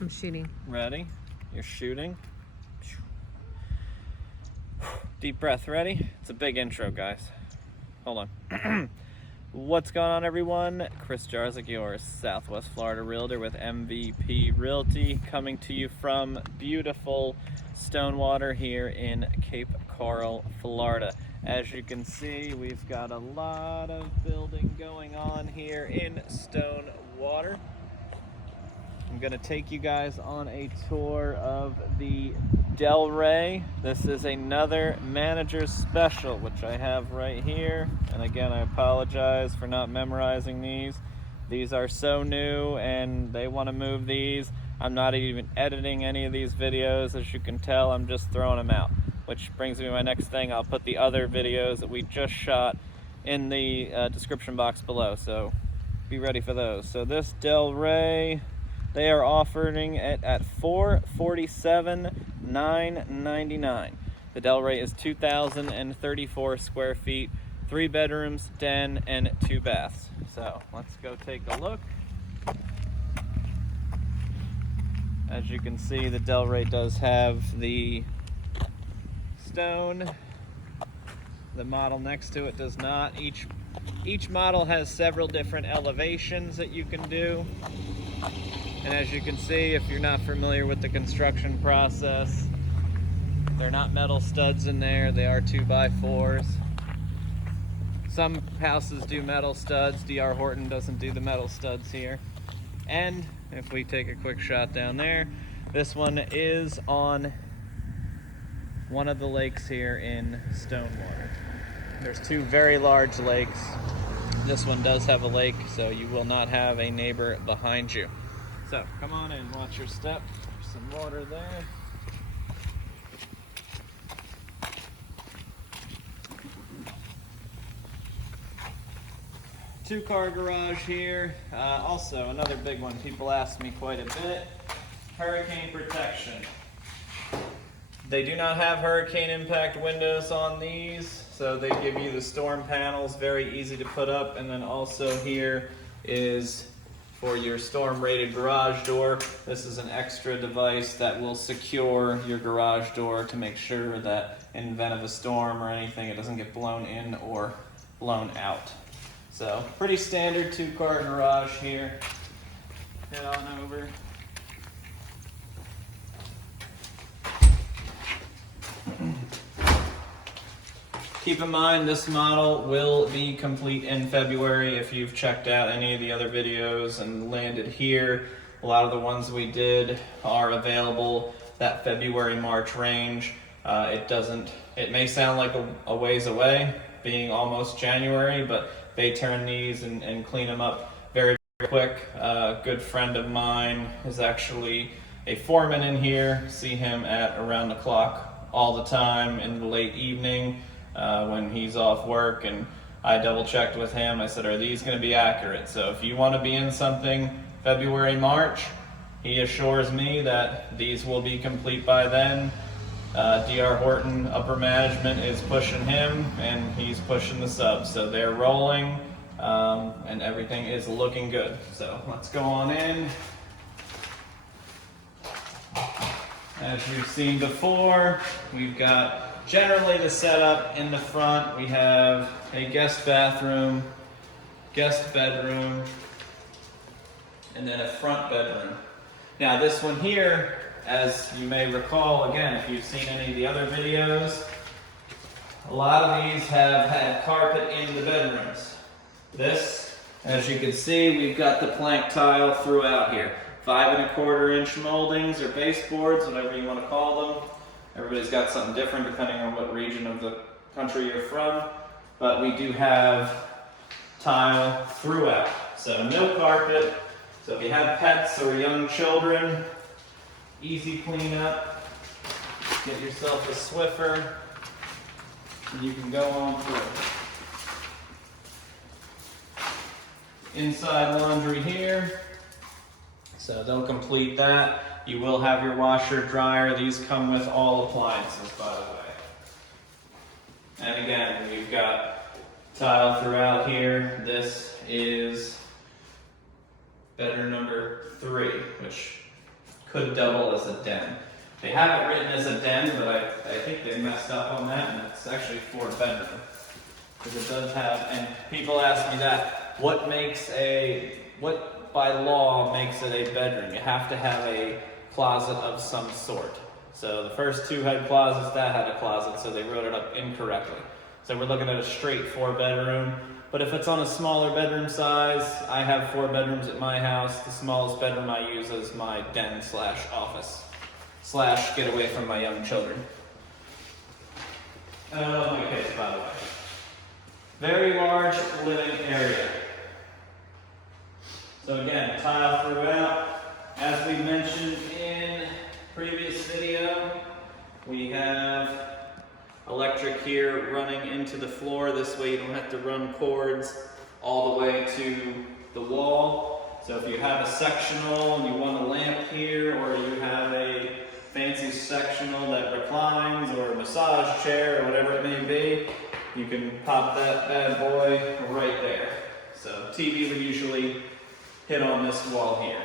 I'm shooting. Ready? You're shooting. Deep breath, ready? It's a big intro, guys. Hold on. What's going on, everyone? Chris Jarzik, your Southwest Florida realtor with MVP Realty, coming to you from beautiful Stonewater here in Cape Coral, Florida. As you can see, we've got a lot of building going on here in Stonewater. I'm going to take you guys on a tour of the Delray. This is another manager's special, which I have right here. And again, I apologize for not memorizing these. These are so new and they want to move these. I'm not even editing any of these videos. As you can tell, I'm just throwing them out. Which brings me to my next thing. I'll put the other videos that we just shot in the description box below. So be ready for those. So this Delray, they are offering it at $447,999. The Delray is 2,034 square feet, 3 bedrooms, den, and 2 baths. So let's go take a look. As you can see, the Delray does have the stone. The model next to it does not. Each model has several different elevations that you can do. And as you can see, if you're not familiar with the construction process, they're not metal studs in there, they are 2x4s. Some houses do metal studs. D.R. Horton doesn't do the metal studs here. And if we take a quick shot down there, this one is on one of the lakes here in Stonewater. There's 2 very large lakes. This one does have a lake, so you will not have a neighbor behind you. So come on in, watch your step. There's some water there. Two-car garage here. Also, another big one people ask me quite a bit, hurricane protection. They do not have hurricane impact windows on these, so they give you the storm panels, very easy to put up. And then also here is for your storm rated garage door. This is an extra device that will secure your garage door to make sure that in event of a storm or anything, it doesn't get blown in or blown out. So pretty standard 2-car garage here. Head on over. Keep in mind, this model will be complete in February. If you've checked out any of the other videos and landed here, a lot of the ones we did are available that February-March range. It may sound like a ways away, being almost January, but they turn these and clean them up very, very quick. A good friend of mine is actually a foreman in here. See him at around the clock all the time in the late evening. When he's off work, and I double checked with him. I said, are these going to be accurate? So if you want to be in something February, March, he assures me that these will be complete by then. D.R. Horton upper management is pushing him, and he's pushing the subs. So they're rolling, and everything is looking good. So let's go on in. As you've seen before, we've got generally the setup in the front. We have a guest bathroom, guest bedroom, and then a front bedroom. Now this one here, as you may recall, again, if you've seen any of the other videos, a lot of these have had carpet in the bedrooms. This, as you can see, we've got the plank tile throughout here. 5 1/4 inch moldings or baseboards, whatever you want to call them. Everybody's got something different depending on what region of the country you're from. But we do have tile throughout. So no carpet. So if you have pets or young children, easy cleanup. Get yourself a Swiffer and you can go on through. Inside laundry here. So they'll complete that. You will have your washer, dryer. These come with all appliances, by the way. And again, we've got tile throughout here. This is bedroom number 3, which could double as a den. They have it written as a den, but I think they messed up on that, and it's actually 4-bedroom. Because it does have, and people ask me that, what by law makes it a bedroom? You have to have a closet of some sort. So the first 2 had closets, that had a closet, so they wrote it up incorrectly. So we're looking at a straight 4-bedroom. But if it's on a smaller bedroom size, I have 4 bedrooms at my house. The smallest bedroom I use is my den / office / get away from my young children. And I love my kids, by the way. Very large living area. So again, tile throughout. As we mentioned in previous video, we have electric here running into the floor. This way you don't have to run cords all the way to the wall. So if you have a sectional and you want a lamp here, or you have a fancy sectional that reclines, or a massage chair, or whatever it may be, you can pop that bad boy right there. So TV would usually hit on this wall here.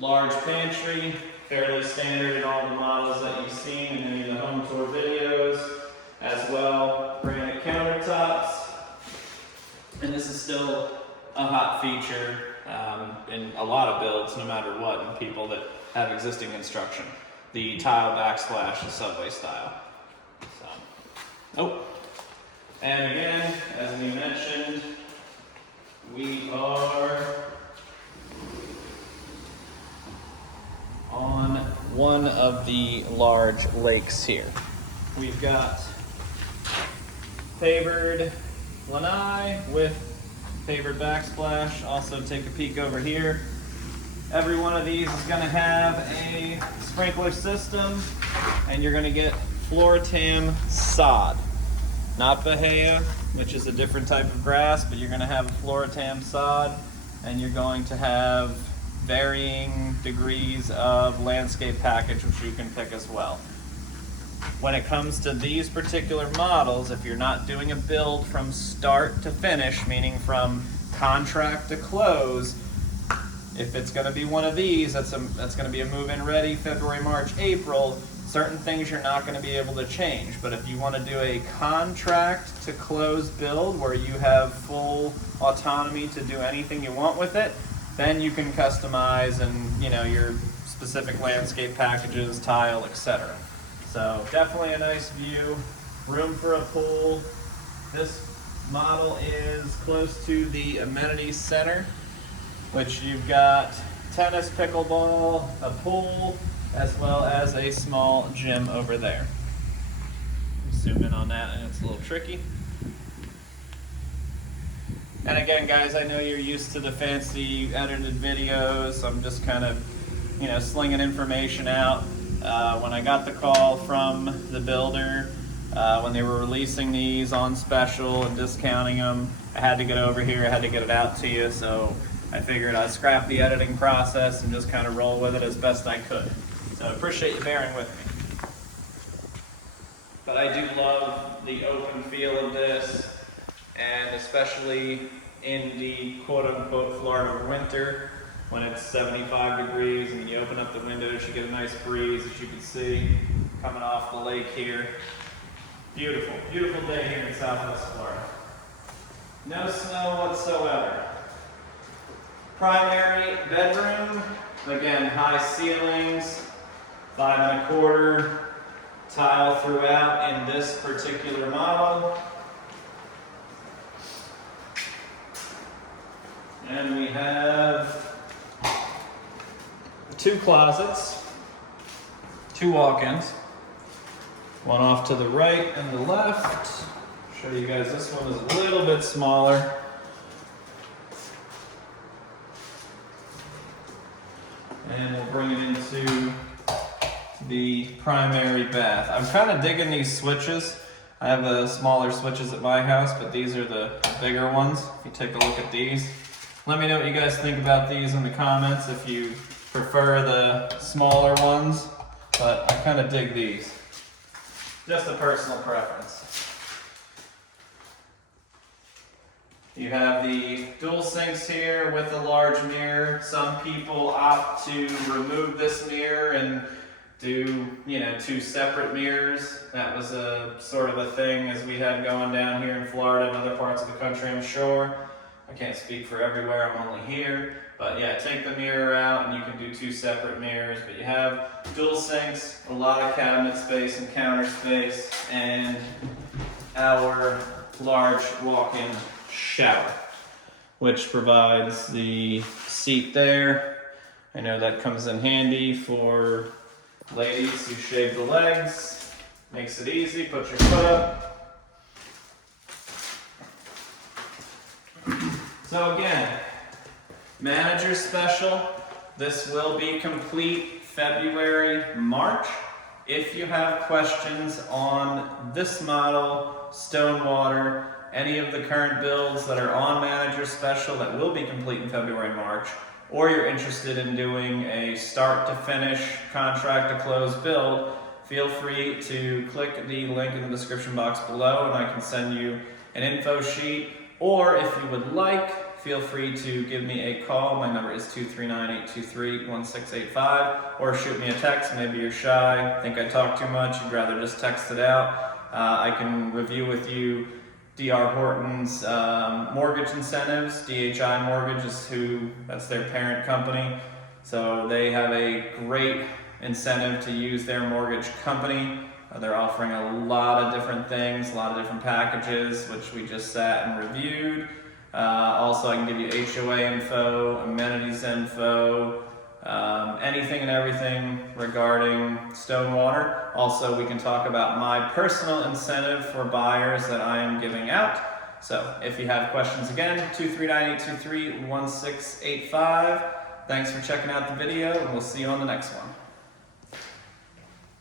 Large pantry, fairly standard in all the models that you've seen in any of the home tour videos. As well, granite countertops. And this is still a hot feature in a lot of builds, no matter what, and people that have existing construction. The tile backsplash is subway style. And again, as we mentioned, we are on one of the large lakes here. We've got pavered lanai with pavered backsplash. Also take a peek over here. Every one of these is going to have a sprinkler system, and you're going to get floor-tam sod. Not bahia, which is a different type of grass, but you're going to have a floor-tam sod, and you're going to have varying degrees of landscape package, which you can pick as well. When it comes to these particular models, if you're not doing a build from start to finish, meaning from contract to close, if it's going to be one of these, that's going to be a move-in ready February, March, April. Certain things you're not going to be able to change, but if you want to do a contract to close build where you have full autonomy to do anything you want with it, then you can customize and your specific landscape packages, tile, etc. So definitely a nice view, room for a pool. This model is close to the amenity center, which you've got tennis, pickleball, a pool, as well as a small gym over there. Zoom in on that, and it's a little tricky. And again, guys, I know you're used to the fancy edited videos. I'm just kind of, slinging information out. When I got the call from the builder, when they were releasing these on special and discounting them, I had to get over here, I had to get it out to you, so I figured I'd scrap the editing process and just kind of roll with it as best I could. So I appreciate you bearing with me. But I do love the open feel of this, and especially in the quote-unquote Florida winter, when it's 75 degrees and you open up the windows, you get a nice breeze, as you can see, coming off the lake here. Beautiful, beautiful day here in Southwest Florida. No snow whatsoever. Primary bedroom, again, high ceilings, 5 1/4 tile throughout in this particular model. And we have 2 closets, 2 walk-ins, one off to the right and the left. Show you guys, this one is a little bit smaller. And we'll bring it into the primary bath. I'm kind of digging these switches. I have smaller switches at my house, but these are the bigger ones. If you take a look at these, let me know what you guys think about these in the comments, if you prefer the smaller ones, but I kind of dig these. Just a personal preference. You have the dual sinks here with a large mirror. Some people opt to remove this mirror and do, you know, 2 separate mirrors. That was a sort of a thing as we had going down here in Florida and other parts of the country, I'm sure. I can't speak for everywhere, I'm only here. But yeah, take the mirror out and you can do 2 separate mirrors. But you have dual sinks, a lot of cabinet space and counter space, and our large walk-in shower, which provides the seat there. I know that comes in handy for ladies who shave the legs. Makes it easy, put your foot up. So again, manager special. This will be complete February, March. If you have questions on this model, Stonewater, any of the current builds that are on manager special that will be complete in February, March, or you're interested in doing a start to finish, contract to close build, feel free to click the link in the description box below and I can send you an info sheet. Or if you would like, feel free to give me a call. My number is 239-823-1685, or shoot me a text. Maybe you're shy, think I talk too much, you'd rather just text it out. I can review with you D.R. Horton's mortgage incentives. DHI Mortgage is that's their parent company. So they have a great incentive to use their mortgage company. They're offering a lot of different things, a lot of different packages, which we just sat and reviewed. Also, I can give you HOA info, amenities info, anything and everything regarding Stonewater. Also, we can talk about my personal incentive for buyers that I am giving out. So if you have questions, again, 239-823-1685. Thanks for checking out the video, and we'll see you on the next one.